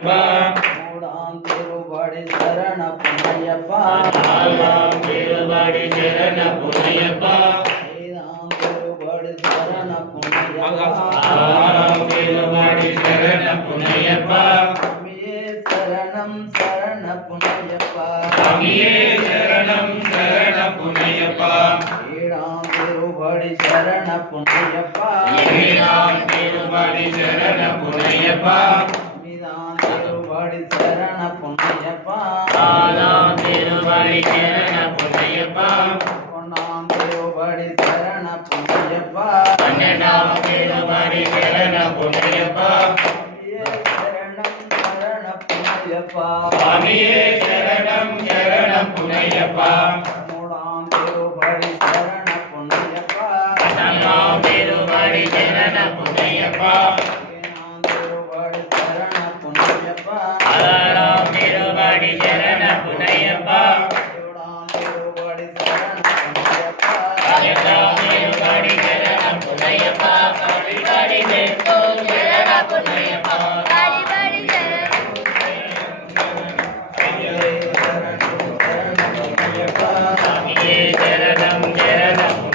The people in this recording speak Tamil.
மூடாம் திருவடி சரண புண்ணியப்பா நாலாம் திருவடி சரண புண்ணியப்பா ஐந்தாம் திருவடி சரண புண்ணியப்பா ஆறாம் திருவடி சரண புண்ணியப்பா சாமியே சரணம் சரண புண்ணியப்பா சாமியே சரணம் சரண புண்ணியப்பா ஏழாம் திருவடி சரண புண்ணியப்பா ஏழாம் திருவடி சரண புண்ணியப்பா அமிதாம் திருவடி சரண புண்ணியப்பா ஆறாம் திருவடி சரண புண்ணியப்பா பொன்னாம் திருவடி சரண புண்ணியப்பா பன்னெண்டாம் திருவடி சரண புண்ணியப்பா சாமியே சரணம் சரண புண்ணியப்பா சாமியே சரணம் சரண புண்ணியப்பா மூடாம் திருவடி சரண புண்ணியப்பா ஆறாம் திருவடி சரண